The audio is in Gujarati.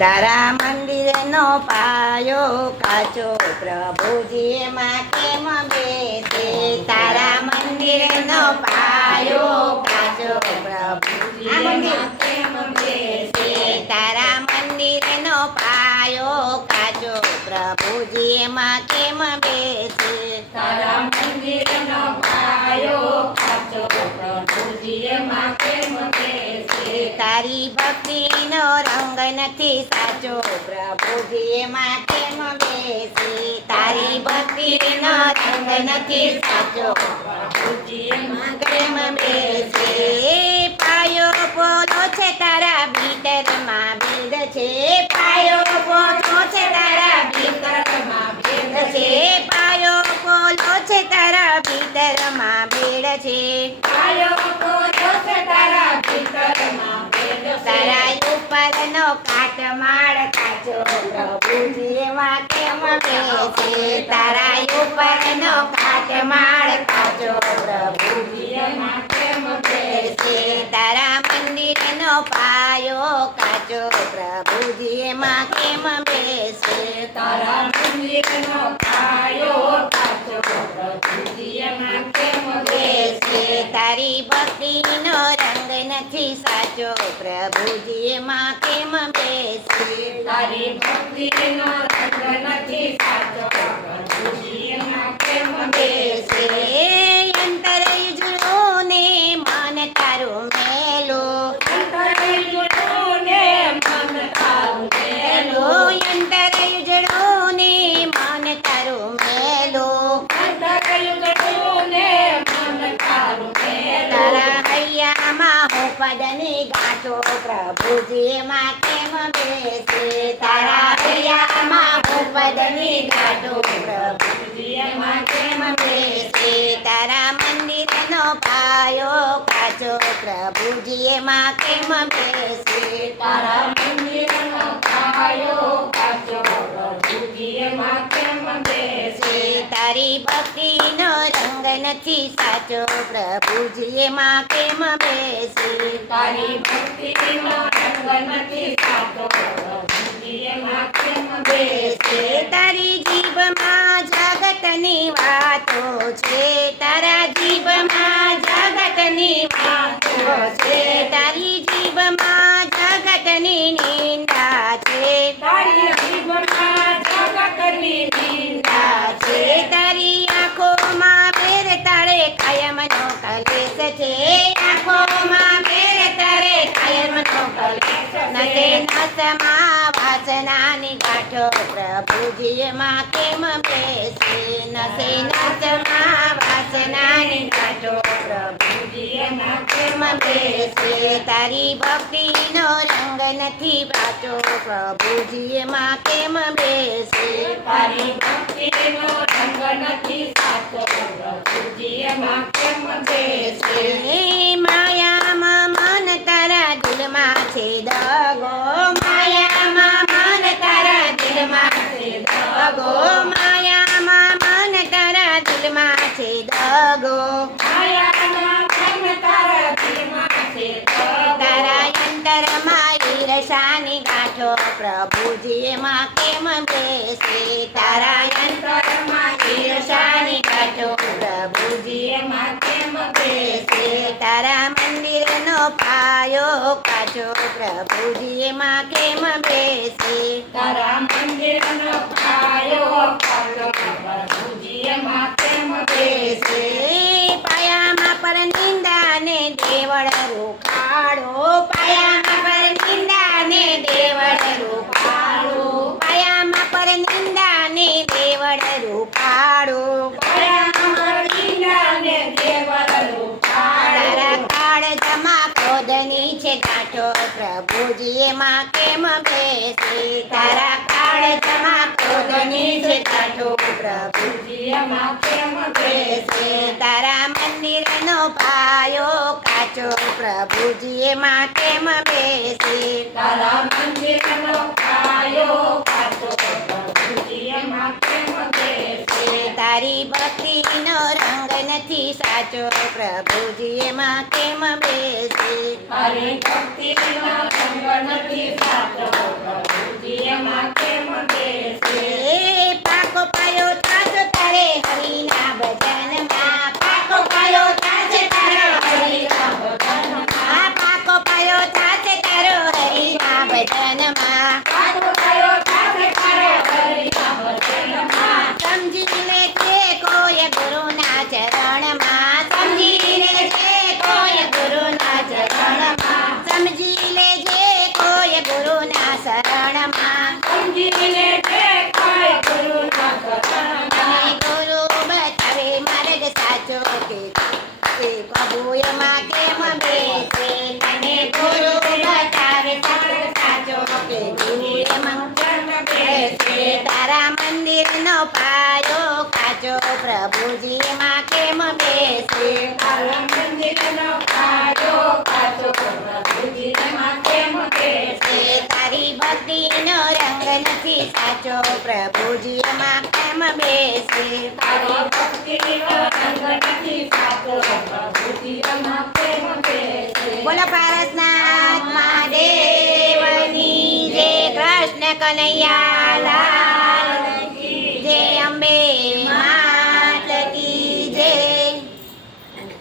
તારા મંદિરનો પાયો કાચો પ્રભુજી એમાં કેમ બેસે તારા મંદિરનો પાયો કાચો પ્રભુજી એમાં કેમ બેસે તારા મંદિરનો પાયો કાચો પ્રભુજી એમાં કેમ બેસે તારા મંદિરનો પાયો કાચો પ્રભુજી એમાં કેમ બેસે તારી ભક્તિનો રંગ નથી સાચો પ્રભુજી એમાં કેમ બેસે તારી ભક્તિનો રંગ નથી સાચો પ્રભુજી એમાં કેમ બેસે પાયો પોલો છે તારા ભીતરમાં ભેદ છે પાયો પોલો છે તારા ભીતરમાં ભેદ છે પાયો પોલો છે તારા ભીતરમાં ભેદ છે પાયો પોલો છે તારા ભીતરમાં ભેદ છે તારા ઉપરનો કાટમાળ કાચો પ્રભુજી એમાં કેમ બેસે તારા ઉપરનો કાટમાળ કાચો પ્રભુજી એમાં કેમ બેસે બેસે તારા મંદિરનો પાયો કાચો પ્રભુજી એમાં કેમ બેસે તારા મંદિરનો પાયો કાચો પ્રભુજી એમાં કેમ બેસે તારી ભક્તિનો રંગ નથી સાચો પ્રભુજી એમાં કેમ બેસે તારી ભક્તિનો રંગ નથી સાચો પ્રભુજી એમાં કેમ બેસે અંતર યુજળું ને મન તારું મેલું અંતરયુજોને મન તારું મેલો અંતર યુજળું ને મન તારું મેલું અંતરયુજોને મન તારું તારા હૈયામાં હું પદની ગાંઠો પ્રભુજી એમાં કેમ બેસે તારા હૈયામાં હું પદની ગાંઠો પ્રભુજી એમાં કેમ બેસે તારા મંદિરનો પાયો કાચો પ્રભુજી એમાં કેમ બેસે તારા મંદિરનો પાયો કાચો પ્રભુજી એમાં કેમ બેસે તારી ભક્તિનો રંગ નથી સાચો પ્રભુજી એમાં કેમ બેસે તારી ભક્તિનો રંગ નથી સાચો પ્રભુજી એમાં કેમ બેસે તારી જીભમાં જગતની વાતો છે તારા જીભમાં જગતની વાતો છે તારી જીભમાં જગતની નિંદા છે તારી જીભમાં જગતની નિંદા છે તારી આંખોમાં બેર તારે કાયમનો કલેશ છે આંખોમાં બેર તારે કાયમનો કલેશ નસે નસમાં વાસનાની ગાંઠો પ્રભુજી એમાં કેમ બેસે નસે નસમાં વાસનાની ગાંઠો પ્રભુજી એમાં કેમ બેસે તારી ભક્તિનો રંગ નથી પાછો પ્રભુજી એમાં કેમ બેસે તારી ભક્તિનો રંગ નથી સાચો પ્રભુજી એમાં કેમ બેસે માયામાં મન તારા દિલમાં છે દગો માયામાં મન તારા દિલમાં છે દગો માયામાં મન તારા દિલમાં છે દગો માયામાં મન તારા દિલમાં છે તારા અંતરમાં ઈર્ષાની ગાંઠો પ્રભુજી એમાં કેમ બેસે તારા અંતરમાં ઈર્ષાની ગાંઠો પ્રભુજી એમાં કેમ બેસે બેસે તારા મંદિરનો પાયો કાચો પ્રભુજી એમાં કેમ બેસે તારા મંદિરનો પાયો કાચો પ્રભુજી એમાં કેમ બેસે પાયામાં પર નિંદા ને દેવળ રૂખાડો પાયામાં પર નિંદા ને દેવળ રૂખાડો પાયામાં પર નિંદા ને દેવળ રૂખાડો તારા કાળજામાં ક્રોધની છે ગાંઠો પ્રભુજી એમાં કેમ બેસે તારા કાળજામાં ક્રોધની છે ગાંઠો પ્રભુજી એમાં કેમ બેસે તારા મંદિરનો પાયો કાચો પ્રભુજી એમાં કેમ બેસે તારા મંદિરનો પાયો કાચો પ્રભુજી એમાં કેમ બેસે તારી ભક્તિનો રંગ નથી સાચો પ્રભુજી એમાં કેમ બેસે તારી ભક્તિનો રંગ નથી સાચો પ્રભુજી ભજનમાં સાધુ થયો સાથે તારા હરિના ભજનમાં. સમજી લે છે કોઈ ગુરુના ચરણમાં સમજી લે છે કોઈ ગુરુના ચરણમાં સમજી લે છે કોઈ ગુરુના શરણમાં સમજી લે છે કોઈ ગુરુના શરણમાં. અને ગુરુ બતાવે માર્ગ સાચો કે તે પ્રભુ એમાં કેમ બેસે અને ગુરુ બતાવે માર્ગ સાચો કે ગુરુ એમાં કેમ બેસે તારા મંદિરનો પાયો કાચો પ્રભુજી એમાં કેમ બેસે તારા મંદિરનો પાયો કાચો પ્રભુજી એમાં કેમ બેસે. તારી ભક્તિનો રંગ નથી સાચો પ્રભુજી એમાં કેમ બેસે તારી ભક્તિનો રંગ નથી સાચો પ્રભુજી એમાં કેમ બેસે. બોલો પારસનાથ મહાદેવની જય કૃષ્ણ કનૈયા લાલ